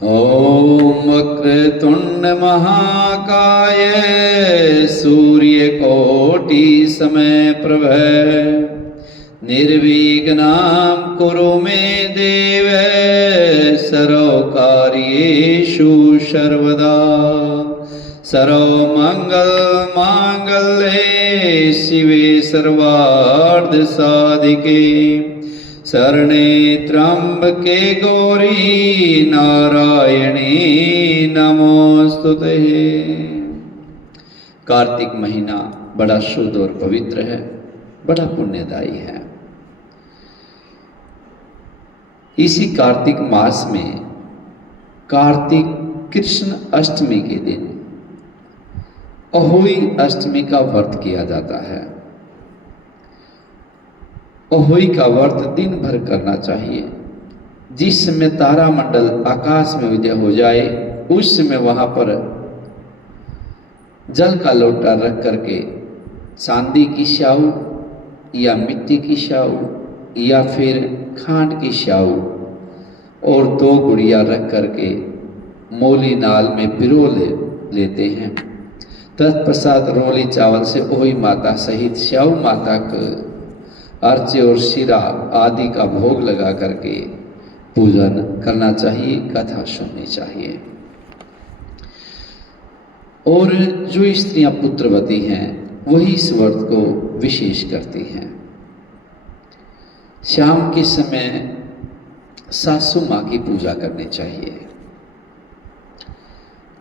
ओम वक्रतुंड महाकाय सूर्यकोटि समप्रभ निर्विघ्नं कुरु मे देव सर्वकार्येषु सर्वदा सर्वमंगल मांगल्ये शिवे सर्वार्थ साधिके शरणे त्र्यंबके गौरी नारायणी नमोस्तुते। कार्तिक महीना बड़ा शुद्ध और पवित्र है, बड़ा पुण्यदायी है। इसी कार्तिक मास में कार्तिक कृष्ण अष्टमी के दिन अहोई अष्टमी का व्रत किया जाता है। अहोई का व्रत दिन भर करना चाहिए। जिस समय तारामंडल आकाश में उदय हो जाए उस समय वहां पर जल का लोटा रख करके चांदी की स्याऊ या मिट्टी की स्याऊ या फिर खांड की स्याऊ और 2 गुड़िया रख करके मोली नाल में पिरो लेते हैं। तत्पश्चात रोली चावल से ओही माता सहित स्याऊ माता को अर्चे और शिरा आदि का भोग लगा करके पूजन करना चाहिए, कथा सुननी चाहिए। और जो स्त्रियां पुत्रवती हैं वही इस व्रत को विशेष करती हैं। शाम के समय सासू माँ की पूजा करनी चाहिए।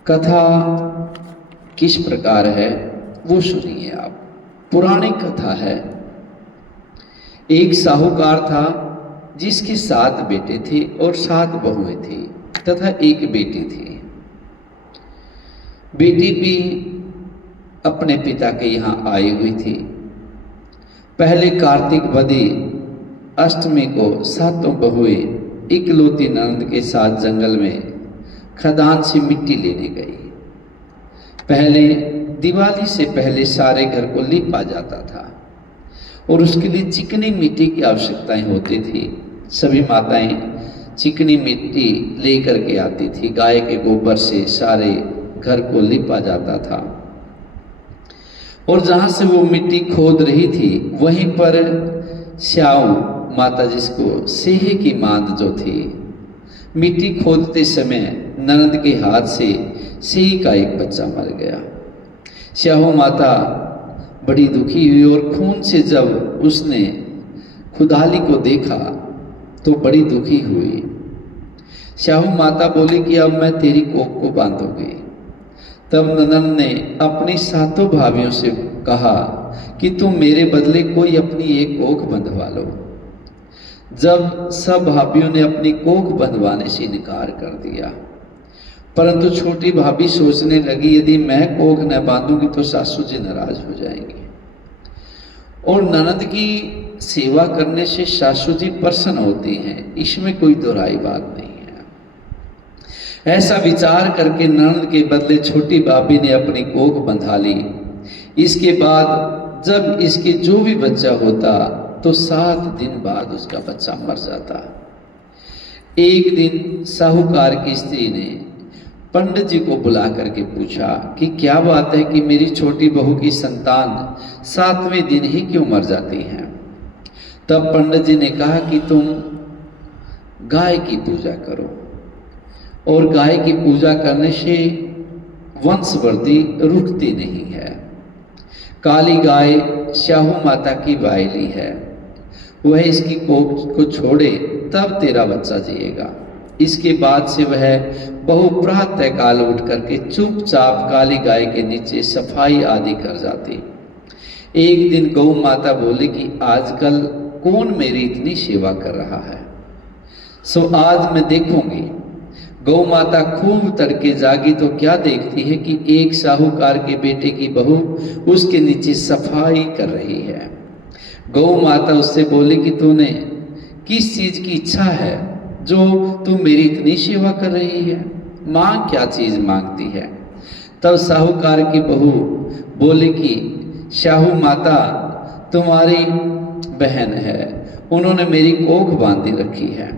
कथा किस प्रकार है वो सुनिए आप। पुरानी कथा है। एक साहूकार था जिसके 7 बेटे थे और 7 बहुएं थी तथा एक बेटी थी। बेटी भी अपने पिता के यहाँ आई हुई थी। पहले कार्तिक वदी अष्टमी को 7 बहुएं इकलौती ननद के साथ जंगल में खदान से मिट्टी लेने गई। पहले दिवाली से पहले सारे घर को लीपा जाता था और उसके लिए चिकनी मिट्टी की आवश्यकताएं होती थी। सभी माताएं चिकनी मिट्टी लेकर के आती थी। गाय के गोबर से सारे घर को लीपा जाता था और जहां से वो मिट्टी खोद रही थी वहीं पर स्याऊ माता, जिसको सेहे की मांद जो थी, मिट्टी खोदते समय ननद के हाथ से सेही का एक बच्चा मर गया। स्याऊ माता बड़ी दुखी हुई और खून से जब उसने खुदाली को देखा तो बड़ी दुखी हुई। स्याऊ माता बोली कि अब मैं तेरी कोख को बांधूंगी। तब ननद ने अपनी 7 भाभियों से कहा कि तुम मेरे बदले कोई अपनी एक कोख बंधवा लो। जब सब भाभियों ने अपनी कोख बंधवाने से इनकार कर दिया, परंतु छोटी भाभी सोचने लगी यदि मैं कोख न बांधूंगी तो सासू जी नाराज हो जाएंगे और ननद की सेवा करने से सासू जी प्रसन्न होती हैं, इसमें कोई दोहराई बात नहीं है। ऐसा विचार करके ननद के बदले छोटी भाभी ने अपनी कोख बंधा ली। इसके बाद जब इसके जो भी बच्चा होता तो 7 दिन बाद उसका बच्चा मर जाता। एक दिन साहूकार की स्त्री ने पंडित जी को बुला करके पूछा कि क्या बात है कि मेरी छोटी बहू की संतान 7वें दिन ही क्यों मर जाती है। तब पंडित जी ने कहा कि तुम गाय की पूजा करो और गाय की पूजा करने से वंशवृद्धि रुकती नहीं है। काली गाय स्याहू माता की वायली है, वह इसकी कोख को छोड़े तब तेरा बच्चा जिएगा। इसके बाद से वह बहु प्रातः काल उठ करके चुपचाप काली गाय के नीचे सफाई आदि कर जाती। एक दिन गौ माता बोली कि आजकल कौन मेरी इतनी सेवा कर रहा है, सो आज मैं देखूंगी। गौ माता खूब तड़के जागी तो क्या देखती है कि एक साहूकार के बेटे की बहू उसके नीचे सफाई कर रही है। गौ माता उससे बोली कि तूने किस चीज की इच्छा है जो तू मेरी इतनी सेवा कर रही है, मांग, क्या चीज मांगती है। तब साहूकार की बहू बोली कि शाहू माता तुम्हारी बहन है, उन्होंने मेरी कोख बांधी रखी है,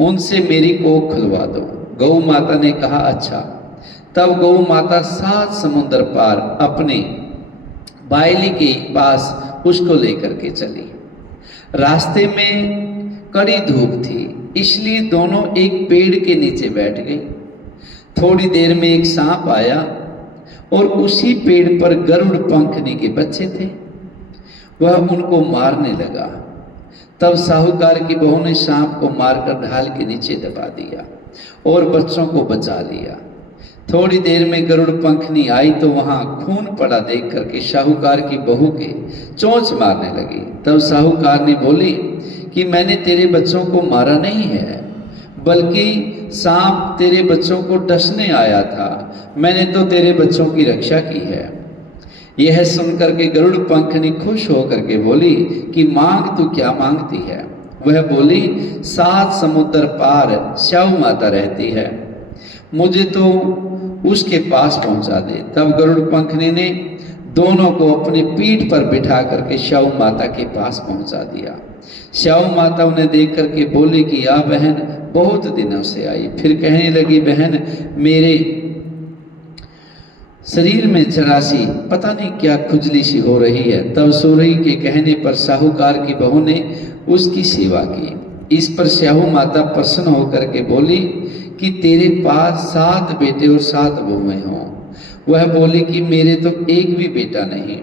उनसे मेरी कोख खुलवा दो। गौ माता ने कहा अच्छा। तब गौ माता 7 समुद्र पार अपने बायली के पास उसको लेकर के चली। रास्ते में कड़ी धूप थी, इसलिए दोनों एक पेड़ के नीचे बैठ गई। थोड़ी देर में एक सांप आया और उसी पेड़ पर गरुड़ पंखनी के बच्चे थे। वह उनको मारने लगा। तब साहूकार की बहू ने सांप को मारकर ढाल के नीचे दबा दिया और बच्चों को बचा लिया। थोड़ी देर में गरुड़ पंखनी आई तो वहां खून पड़ा देख करके साहूकार की बहू के चोंच मारने लगी। तब साहूकार ने बोली कि मैंने तेरे बच्चों को मारा नहीं है, बल्कि सांप तेरे बच्चों को डसने आया था। मैंने तो तेरे बच्चों की रक्षा की है। यह सुनकर के गरुड़ पंखनी खुश होकर के बोली कि मांग तू क्या मांगती है। वह बोली 7 समुद्र पार स्याऊ माता रहती है, मुझे तो उसके पास पहुंचा दे। तब गरुड़ पंखनी ने दोनों को अपनी पीठ पर बिठा करके स्याऊ माता के पास पहुंचा दिया। स्याऊ माता उन्हें देख करके बोली कि या बहन, बहुत दिनों से आई। फिर कहने लगी, बहन मेरे शरीर में जरा सी पता नहीं क्या खुजली सी हो रही है। तब सुरई के कहने पर साहूकार की बहू ने उसकी सेवा की। इस पर स्याऊ माता प्रसन्न होकर के बोली कि तेरे पास 7 बेटे और 7 बहुएं हों। वह बोली कि मेरे तो एक भी बेटा नहीं,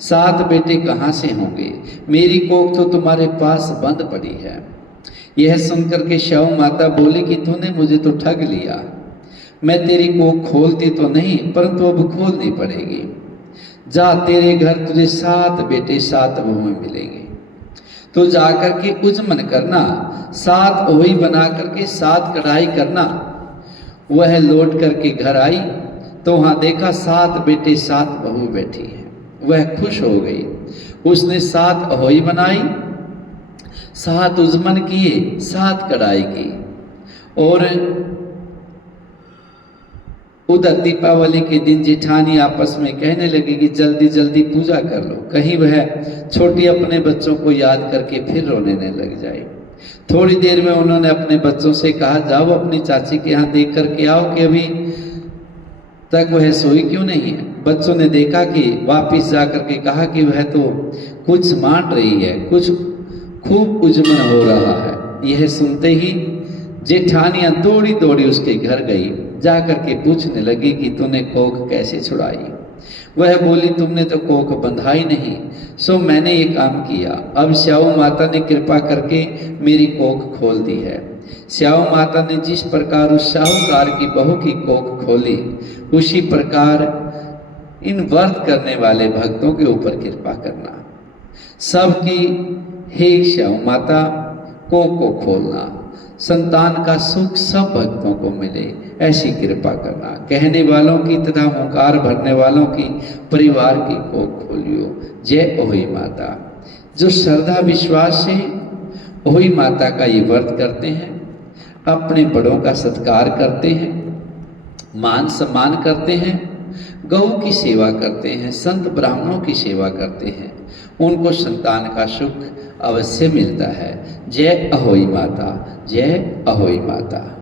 7 बेटे कहाँ से होंगे, मेरी कोख तो तुम्हारे पास बंद पड़ी है। यह सुनकर के स्याऊ माता बोली कि तूने मुझे तो ठग लिया। मैं तेरी कोख खोलती तो नहीं, परंतु अब खोलनी पड़ेगी। जा, तेरे घर तुझे 7 बेटे 7 बहुएं मिलेंगे। तो जाकर के उजमन करना, 7 ओही बना करके 7 कढ़ाई करना। वह लौट करके घर आई तो वहां देखा 7 बेटे 7 बहू बैठी है। वह खुश हो गई। उसने 7 अहोई बनाई, 7 उजमन किए, 7 कढ़ाई की। और उधर दीपावली के दिन जेठानी आपस में कहने लगी कि जल्दी जल्दी पूजा कर लो, कहीं वह छोटी अपने बच्चों को याद करके फिर रोने लग जाए। थोड़ी देर में उन्होंने अपने बच्चों से कहा, जाओ अपनी चाची के यहाँ देख करके आओ कि अभी तक वह सोई क्यों नहीं है। बच्चों ने देखा कि वापिस जा करके कहा कि वह तो कुछ मान रही है, कुछ खूब उजमन हो रहा है। यह सुनते ही जेठानियां दौड़ी दौड़ी उसके घर गई। जा करके पूछने लगी कि तूने कोख कैसे छुड़ाई। वह बोली, तुमने तो कोख बंधाई नहीं, सो मैंने ये काम किया। अब स्याऊ माता ने कृपा करके मेरी कोख खोल दी है। स्याऊ माता ने जिस प्रकार उस साहूकार की बहू की कोख खोली, उसी प्रकार इन व्रत करने वाले भक्तों के ऊपर कृपा करना। सबकी हे स्याऊ माता कोख को खोलना, संतान का सुख सब भक्तों को मिले, ऐसी कृपा करना। कहने वालों की तथा हुंकार भरने वालों की परिवार की कोख खोलियो। जय ओही माता। जो श्रद्धा विश्वास से ओही माता का ये व्रत करते हैं, अपने बड़ों का सत्कार करते हैं, मान सम्मान करते हैं, गौ की सेवा करते हैं, संत ब्राह्मणों की सेवा करते हैं, उनको संतान का सुख अवश्य मिलता है। जय अहोई माता, जय अहोई माता।